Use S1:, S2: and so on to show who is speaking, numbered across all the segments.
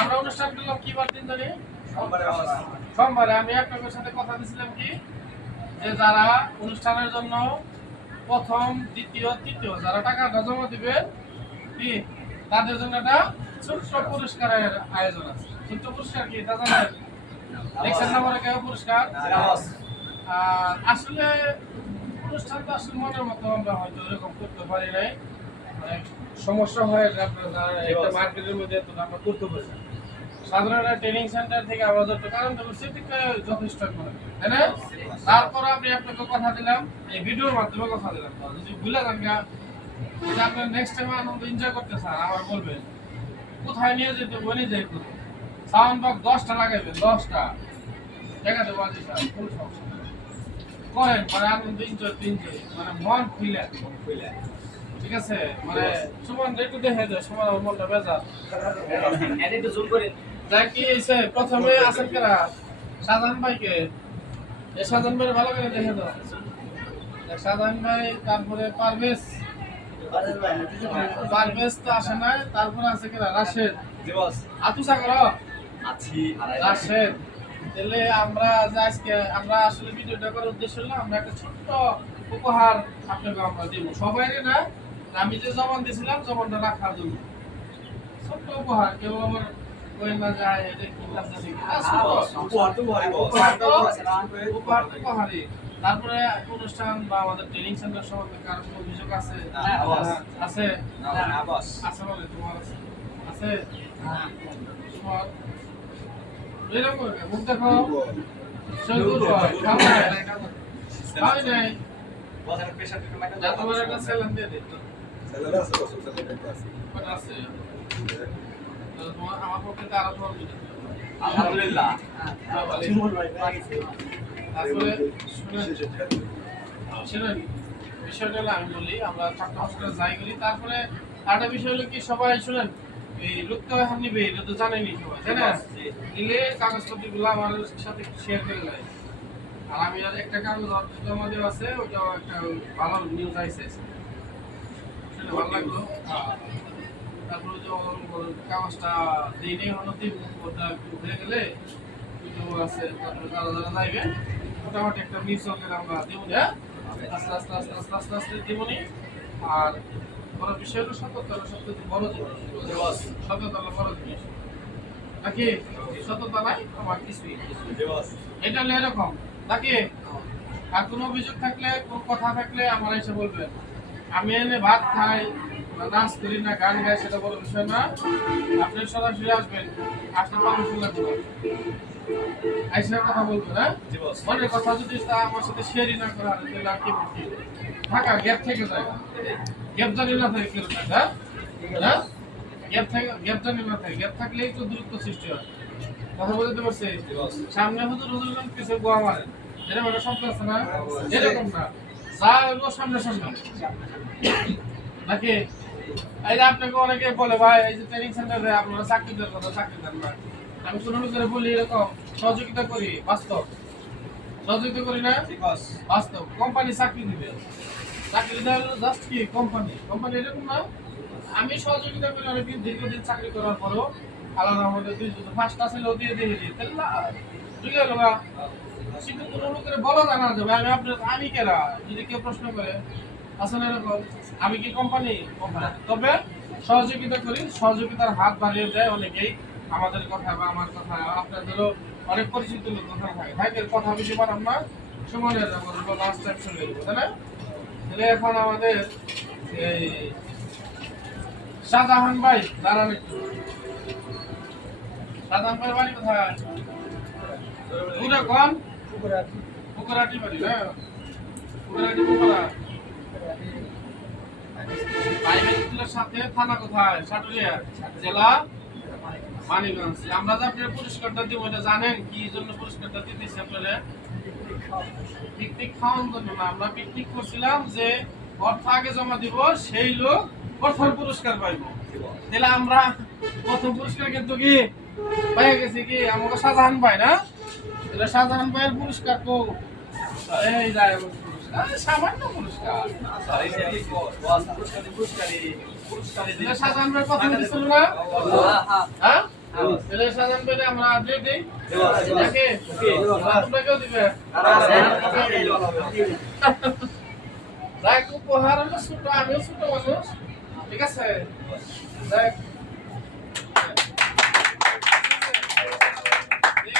S1: আমরা অনুষ্ঠান করলাম কি বার দিন জানি
S2: সোমবারে
S1: আমি আপনাদের সাথে কথা দিয়েছিলাম কি? যে যারা অনুষ্ঠানের জন্য প্রথম দ্বিতীয় তৃতীয় যারা টাকাটা জমা দিবে কি? তাদের জন্য একটা ছোট্ট পুরস্কারের আয়োজন আছে। ছোট্ট পুরস্কার কি? তা জানেন? দেখছেন না কেউ পুরস্কার? আর আসলে অনুষ্ঠান তো আসলে মনের মতো আমরা হয়তো এরকম করতে পারি নাই। মানে সমস্যা হয় যে একটা মার্কেটের মধ্যে তো আমরা করতে পারি সাধারণ ট্রেনিং সেন্টার থেকে কারণ যথেষ্ট তাই না? তারপর আমি আপনাকে কথা দিলাম, এই ভিডিওর মাধ্যমে কথা দিলাম। যদি ভুলে যদি আপনার নেক্সট টাইম আনন্দ এনজয় করতে আমার বলবেন, কোথায় নিয়ে যেতে বলে করুন সাউন্ড বক্স দশটা লাগাইবেন, দশটা। দেখা দেবো স্যার কোনো সমস্যা করেন মানে আনন্দ এনজয় এনজয় মানে মন খুলে।
S2: কইলা
S1: ঠিক আছে? মানে সুমন একটু দেখে দেয় সুমন আমার মনটা বেজার।
S2: একটু জুম করে।
S1: যাই কি হয়েছে প্রথমে আছেন কারা? শাহজাহান ভাইকে। এই শাহজাহান ভাই ভালো করে দেখে দাও। এই ভাই তারপরে পারভেজ। পারভেজ তো আসে নাই তারপরে আছে রাশেদ।
S2: দিবস
S1: আতুসা করো
S2: আছি
S1: রাশেদ। তাহলে আমরা আজকে আমরা আসলে ভিডিওটা করার উদ্দেশ্য হলো আমরা একটা ছোট্ট উপহার আপনাকে আমরা দিব। সবাই না আমি যে জমান দিয়েছিলাম জমানটা রাখার জন্য। ছোট্ট উপহার কেউ আমার উপহারই। তারপরে অনুষ্ঠান বা আমাদের ট্রেনিং সেন্টার সম্বন্ধে কারও কোনো অভিযোগ আছে?
S2: হ্যাঁ,
S1: আছে? আছে বলে তোমার আছে? এরকম মুখ দেখো
S2: একটা মাইকা
S1: আছে তোমার আমার পক্ষে তো আরও তোমার
S2: আলহামদুলিল্লাহ।
S1: তারপরে শুনেন। শুনেন বিষয়টা হলো আমি বলি আমরা চারটা হসপিটাল যাই করি তারপরে আরেকটা বিষয় হলো কি সবাই শুনেন এই লুপ্ত হাত নিবে এটা তো জানেনি সবাই তাই না? নিলে কাগজপত্রগুলো আমার সাথে শেয়ার করে দেয় আর আমি আর একটা কাগজ দেওয়া আছে ওটাও একটা ভালো নিউজ আইসে ভালো লাগল। তারপরে যে ওর কাগজটা দিই হলো দিব ওটা একটু হয়ে গেলে আছে তারপরে যারা যারা যাইবে মোটামুটি একটা মিস আমরা দেবো হ্যাঁ? আস্তে আস্তে আস্তে আস্তে আস্তে আস্তে দেবনি। আর বড় বিষয় হলো সততা হলো সবচেয়ে বড় জিনিস।
S2: দিবস
S1: সততা হলো বড় জিনিস। নাকি? সততা নাই আমার কিছুই এটা হলো এরকম। নাকি? আর কোনো অভিযোগ থাকলে কোনো কথা থাকলে আমার এসে বলবেন। আমি এনে ভাত খাই বা নাচ করি না গান গাই সেটা বড় বিষয় না। আপনি সরাসরি আসবেন আসলে মানুষ লাগবে। আইসা কথা হ্যাঁ
S2: দিবস
S1: মনের কথা যদি তা আমার সাথে শেয়ারই না করা হয় তাহলে আর কি বলছি থাকা গ্যাপ থেকে যায়। গ্যাপ জানি না থাকে কেউ থাকে হ্যাঁ? গ্যাপ থাকে গ্যাপ জানি না থাকে। গ্যাপ থাকলেই তো দূরত্ব সৃষ্টি হয়। কথা বলতে পারছি সামনে হুজুর হুজুর কিছু গোয়া মারেন। এরকম একটা শব্দ আছে না? এরকম না। নাকি? এই যে আপনাকে অনেকে বলে ভাই এই যে ট্রেনিং সেন্টারে আপনারা চাকরি দেন কথা চাকরি দেন না। আমি কোনো করে বলি এরকম সহযোগিতা করি বাস্তব। সহযোগিতা করি না? বাস্তব। কোম্পানি চাকরি দিবে। চাকরি দেওয়া হলো জাস্ট কি? কোম্পানি। কোম্পানি এরকম না। আমি সহযোগিতা করি অনেকদিন দীর্ঘদিন চাকরি করার পরও। আলাদা আমাদের দুই পাঁচটা ছিল দিয়ে দিয়ে দিই তাহলে আছে না। কিন্তু কোনো লোকের বলা জানা যাবে। আমি আপনার আমি কেরা? যদি কেউ প্রশ্ন করে আসলে এরকম আমি কি কোম্পানি কোম্পানি তবে সহযোগিতা করি। সহযোগিতার হাত বাড়িয়ে দেয় অনেকেই। আমাদের কথা বা আমার কথা আপনাদেরও অনেক পরিচিত লোক কথা থাকে ভাইদের কথা বেশি পারাম না সময় যাব লাস্ট টাইম শুনে দেবো তাই না? তাহলে এখন আমাদের এই শাহজাহান ভাই দাঁড়ান একটু। শাহজাহান ভাই বাড়ি কোথায়? পুরা কোন? স্কুলের সাথে থানা আমরা পুরস্কারটা জানেন? জন্য পুরস্কারটা পিকনিক না। আমরা পিকনিক যে, অর্থ আগে জমা দিব, সেই লোক প্রথম পুরস্কার পাইব। তাহলে আমরা প্রথম পুরস্কার কিন্তু কি? পেয়ে গেছি কি? আমাকে শাহজাহান ভাই, না? এটা শাহজাহান ভাইয়ের পুরস্কার তো, এই সামান্য পুরস্কার। ভাই প্রথম দিছিল না। হ্যাঁ? তাহলে সাজান আমরা দিয়ে দিই। আপনাকেও দিবে। দেখ উপহার হলো ছোট, আমিও ছোট মানুষ। ঠিক আছে? দেখ ঠিক আছে, সাজান ভাই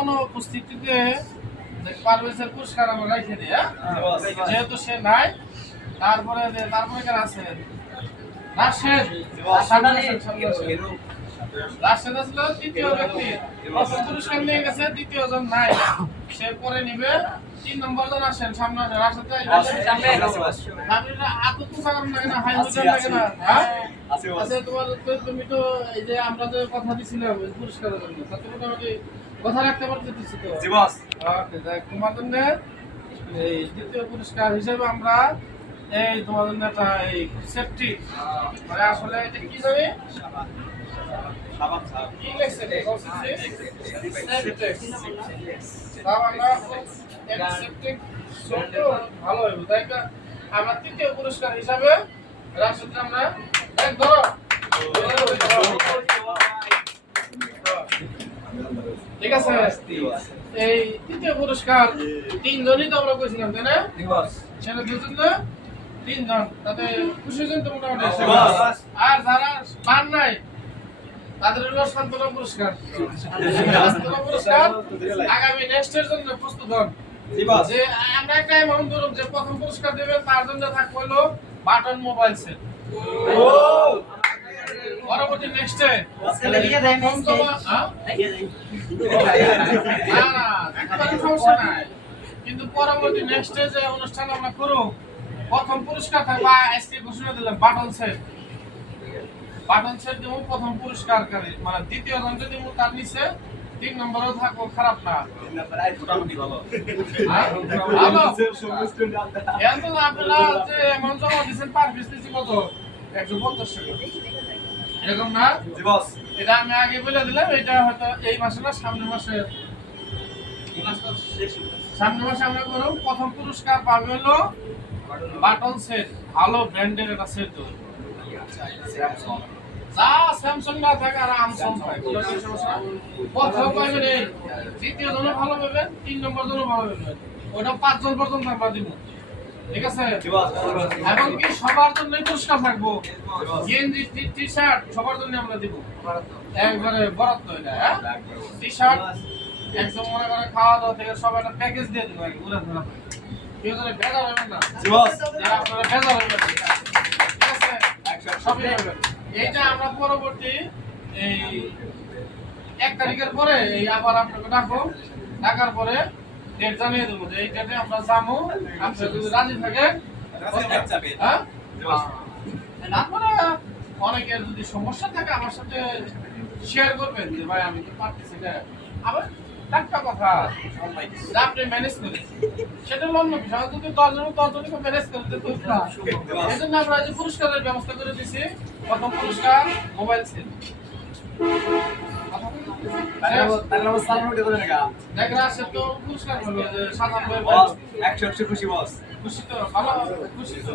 S1: অনুপস্থিতিতে পারভেজের পুরস্কার আমরা রেখে দিই হ্যাঁ? যেহেতু সে নাই, তারপরে তারপরে কেন আছে? রাশেদ। তৃতীয় ব্যক্তি। পুরস্কার নিয়ে গেছে দ্বিতীয় জন নাই। সে পরে নিবে। তিন নম্বর জন আসেন সামনে আসেন রাশেদ ভাই, আপনি তো সাগর লাগে না হাই হোটেল লাগে না আচ্ছা তোমার তুমি তো এই যে আমরা যে কথা দিছিলাম পুরস্কারের জন্য তাতে মোটামুটি কথা রাখতে পারতেছি তো।
S2: জি বস।
S1: ওকে যাক তোমার জন্য এই দ্বিতীয় পুরস্কার হিসেবে আমরা এই তোমার জন্য একটা এই সেফটি মানে আসলে এটা কি জানি
S2: সাবান সাবান।
S1: কি লেখছে ভালো হবে তাই আমরা তৃতীয় পুরস্কার হিসাবে রাষ্ট্রতে আমরা এক ধরো ঠিক আছে এই তৃতীয় পুরস্কার তিনজনই তো আমরা কইছিলাম তাই না ছেলে দুজন না তিনজন তাতে খুশি হয়েছেন তো মোটামুটি আর যারা পান নাই তাদের হলো সান্ত্বনা পুরস্কার সান্ত্বনা পুরস্কার আগামী নেক্সটের জন্য প্রস্তুত হন যে আমরা একটা অ্যামাউন্ট ধরুন যে প্রথম পুরস্কার দেবেন তার জন্য থাকবে হলো বাটন মোবাইল সেট। পরবর্তী নেক্সটে না না একেবারে সমস্যা নাই। কিন্তু পরবর্তী নেক্সটে যে অনুষ্ঠান আমরা করব প্রথম পুরস্কার থাকবে আজকে ঘোষণা দিলাম বাটন সেট। বাটন সেট দেবো প্রথম পুরস্কার মানে দ্বিতীয় জনকে দেবো তার নিচে। তিন নম্বরও থাকব খারাপ না। হ্যাঁ? ভালো এখন আপনারা যে এমন জমা দিচ্ছেন পার পিস দিচ্ছি কত? একশো পঞ্চাশ টাকা। এরকম না? এটা আমি আগে বলে দিলাম এটা হয়তো এই মাসে না সামনের মাসে। সামনের মাসে আমরা করব প্রথম পুরস্কার পাবে হলো বাটন সেট ভালো ব্র্যান্ডের একটা সেট যা স্যামসাং না থাকে আর আমসাং থাকে। প্রথম দ্বিতীয় জনও ভালো পাবেন তিন নম্বর জনও ভালো পাবেন ওটা পাঁচজন পর্যন্ত আমরা দিব। ঠিক আছে? এমনকি সবার জন্যই পুরস্কার থাকব? গেঞ্জি টি শার্ট সবার জন্য আমরা দিব। একবারে বরাদ্দ এটা হ্যাঁ? টি শার্ট একদম মনে করে খাওয়া দাওয়া থেকে সব একটা প্যাকেজ দিয়ে দেবো আর ঘুরে ধরা কেউ যেন বেজার হবেন না। আপনারা বেজার হবেন ঠিক আছে? সবই পাবেন এইটা আমরা পরবর্তী এই এক তারিখের পরে এই আবার আপনাকে ডাকবো। ডাকার পরে ডেট জানিয়ে দেবো যে এই ডেটে আমরা যাব। আপনি যদি রাজি থাকেন হ্যাঁ? তারপরে অনেকের যদি সমস্যা থাকে আমার সাথে শেয়ার করবেন যে ভাই আমি তো পারতেছি না। আবার কথা। আপনি ম্যানেজ করেন সেটা অন্য বিষয়। যদি দশ জন দশ জনকে ম্যানেজ করে দিতে এই জন্য আমরা যে পুরস্কারের ব্যবস্থা করে দিছি প্রথম পুরস্কার মোবাইল সেট
S2: একশো একশো খুশি বস।
S1: খুশি তো ভালো খুশি তো।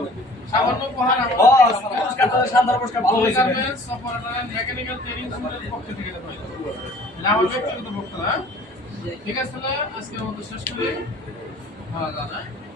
S1: সামান্য উপহার
S2: বস পুরস্কার তো শানদার পুরস্কার ভালো হয়েছে।
S1: গার্মেন্টস অপারেটর মেকানিক্যাল ট্রেনিং সেন্টারের পক্ষ থেকে দেওয়া হয়। এটা আমার ব্যক্তিগত বক্তব্য হ্যাঁ? ঠিক আছে তাহলে আজকের মতো শেষ করি ভালো দাদা